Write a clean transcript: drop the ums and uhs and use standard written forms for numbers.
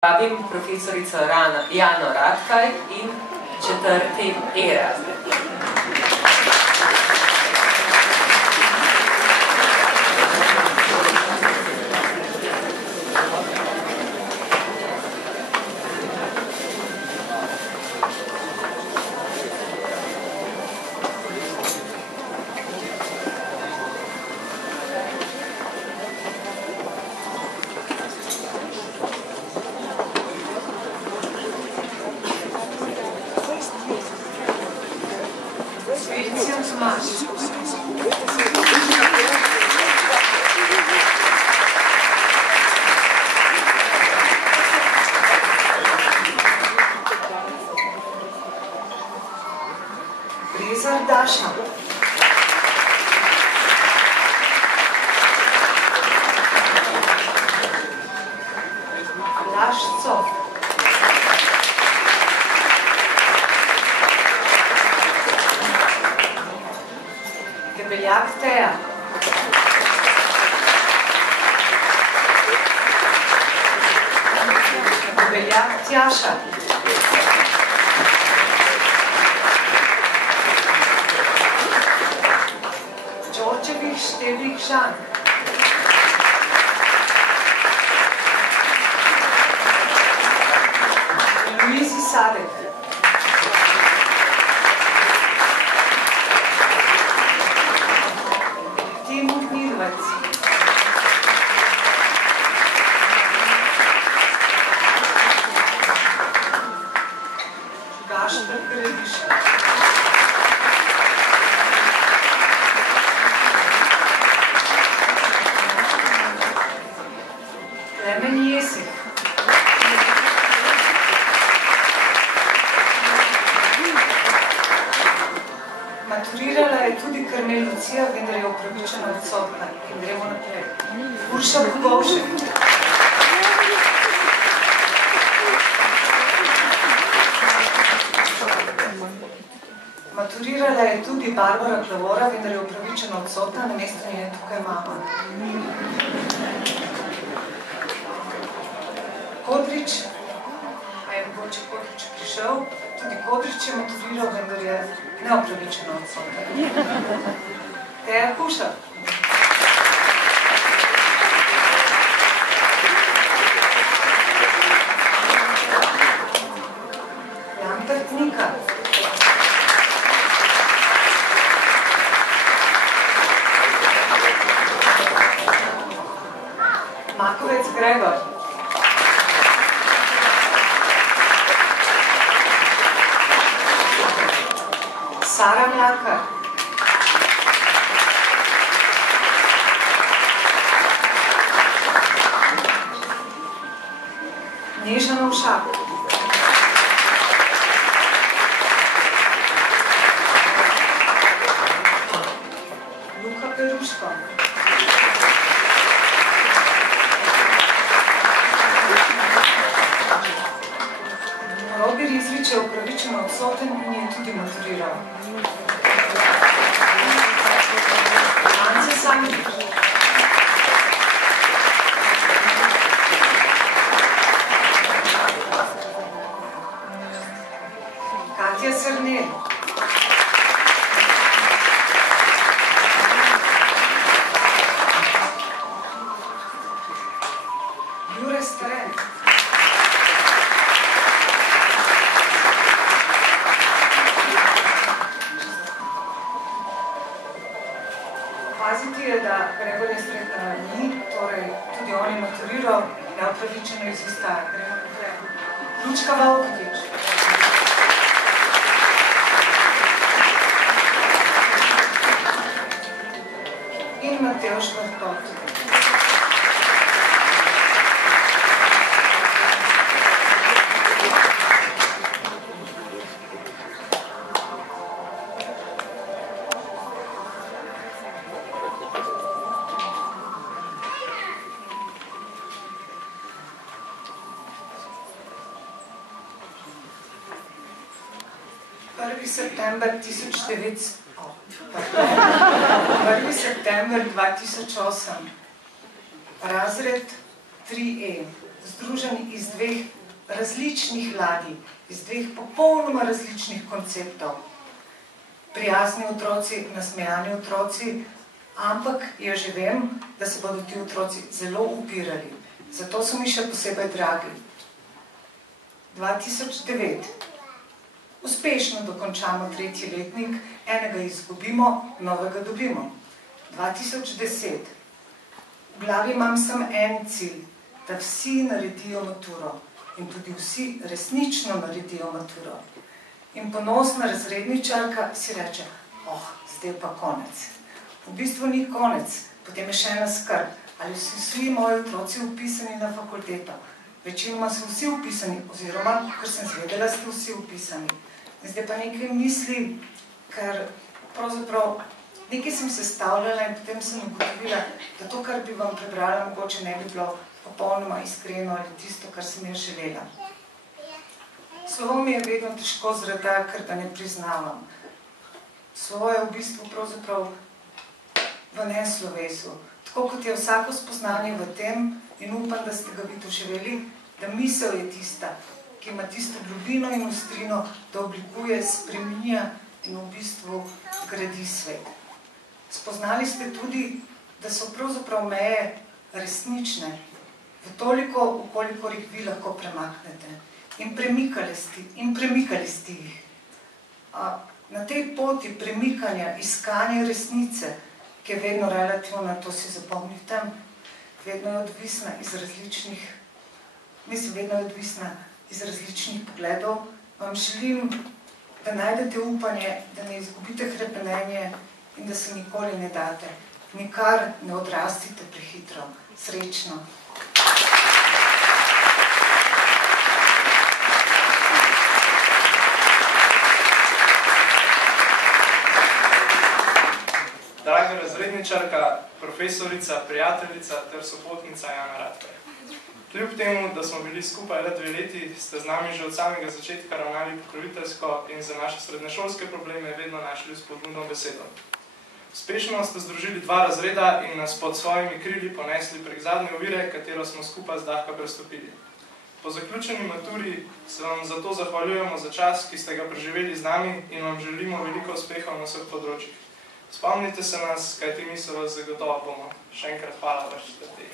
Vabim profesorico Jano Ratkaj in 4. E razred. Brezar Daša. Laš Cof. Gebeljak Teja. Gebeljak Tjaša. Đorđević Šteblik Žan. Luizi Sadek. Timur Mirvac. Gašper Grediša. Klemen Jesih. Maturirala je tudi Karmel Lucija, vendar je upravičena odsotna. In gremo naprej. Urša Bogovšek. Maturirala je tudi Barbara Klavora, vendar je upravičena odsotna, namesto nje je tukaj mama. Kodrič, a je mogoče Kodrič prišel, tudi Kodrič je maturiral, vendar je neopravičeno odsoten. Teja Kuša. Jan Trtnika. Makovec Gregor. Sara Mlakar. Neža Novšak. Luka Peruško. Robir Izrič je upravičeno odsoten in je tudi maturiral. Ance Sanjič. Katja Srnel. Jure Staren. Paziti je, da Gregor je sretna ni, torej tudi on je maturiral in neopravičeno izostaja. Gremo naprej. Lučka Valkovič. In Matevž Vrtot. September 2008, razred 3E, združen iz dveh različnih ladij, iz dveh popolnoma različnih konceptov. Prijazni otroci, nasmejani otroci, ampak jaz že vem, da se bodo ti otroci zelo upirali. Zato so mi še posebej dragi. 2009. Uspešno dokončamo 3. letnik, enega izgubimo, novega dobimo. 2010. V glavi imam samo en cilj, da vsi naredijo maturo in tudi vsi resnično naredijo maturo. In ponosna razredničarka si reče, zdaj pa konec. V bistvu ni konec, potem je še ena skrb, ali so vsi moji otroci upisani na fakulteto. Večinoma so vsi upisani, oziroma, ker sem zvedela, ste vsi upisani. In zdaj pa nekaj misli, ker pravzaprav nekaj sem sestavljala in potem sem ugotovila, da to, kar bi vam prebrala, mogoče ne bi bilo popolnoma iskreno ali tisto, kar sem jaz želela. Slovo mi je vedno težko zaradi tega, ker ga ne priznavam. Slovo je v bistvu pravzaprav v neslovesu. Tako kot je vsako spoznanje v tem, in upam, da ste ga vi doživeli, da misel je tista, ki ima tisto globino in ostrino, da oblikuje, spreminja in v bistvu gradi svet. Spoznali ste tudi, da so pravzaprav meje resnične, v toliko, kolikor jih vi lahko premaknete. In premikali ste jih. Na tej poti premikanja, iskanja resnice, ki je vedno relativna, to si zapomnite, vedno je odvisna iz različnih pogledov, vam želim, da najdete upanje, da ne izgubite hrepenenje in da se nikoli ne date. Nikar ne odrastite prehitro. Srečno! Draga razredničarka, profesorica, prijateljica ter sopotnica Jana Ratkaj. Kljub temu, da smo bili skupaj le 2 leti, ste z nami že od samega začetka ravnali pokroviteljsko in za naše srednješolske probleme vedno našli spodbudno besedo. Uspešno ste združili 2 razreda in nas pod svojimi krili ponesli prek zadnje ovire, katero smo skupaj zdahka prestopili. Po zaključeni maturi se vam zato zahvaljujemo za čas, ki ste ga preživeli z nami in vam želimo veliko uspehov na vseh področjih. Spomnite se nas, kajti mi se vas zagotovo bomo. Še enkrat hvala vaš četrti.